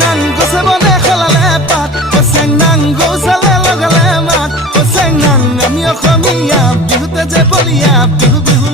নাং গছে বনে খলালে পাত চেং নাং গৌচালে লগালে মাত চেং নাং আমি অসমীয়া বিহুতে যে বলিয়া বিহু বিহু